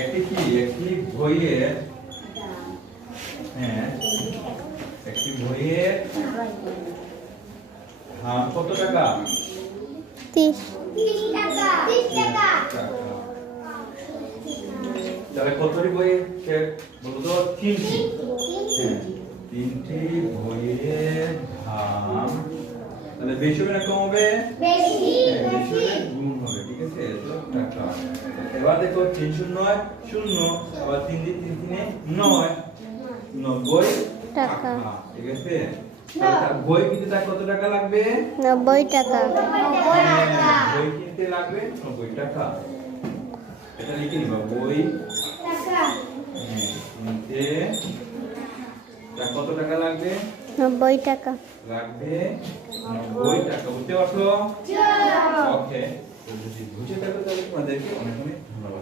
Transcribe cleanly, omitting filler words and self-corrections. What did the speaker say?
একটি বইয়ের হ্যাঁ একটি বইয়ের দাম কত টাকা? 30 টাকা। তাহলে কতটি বই বলো তো? তিনটি। হ্যাঁ, তিনটি বইয়ের দাম তাহলে বেশি হবে না কম হবে? বেশি। হ্যাঁ, বেশি হলে গুণ হবে, ঠিক আছে? এত টাকা। এবার দেখো 3 শূন্য 0, আবার 3 দিয়ে 3 তিনে 9, 90 টাকা, ঠিক আছে? তাহলে বই কিনতে তার কত টাকা লাগবে? 90 টাকা। হ্যাঁ, বই কিনতে লাগবে 90 টাকা। এটা লিখে নিবা, বই কিনতে তার কত টাকা লাগবে? 90 টাকা। লাগবে 90 টাকা। বুঝতে পারছো? ওকে, যদি বুঝে থাকো তাহলে তোমাদেরকে অনেক অনেক ধন্যবাদ।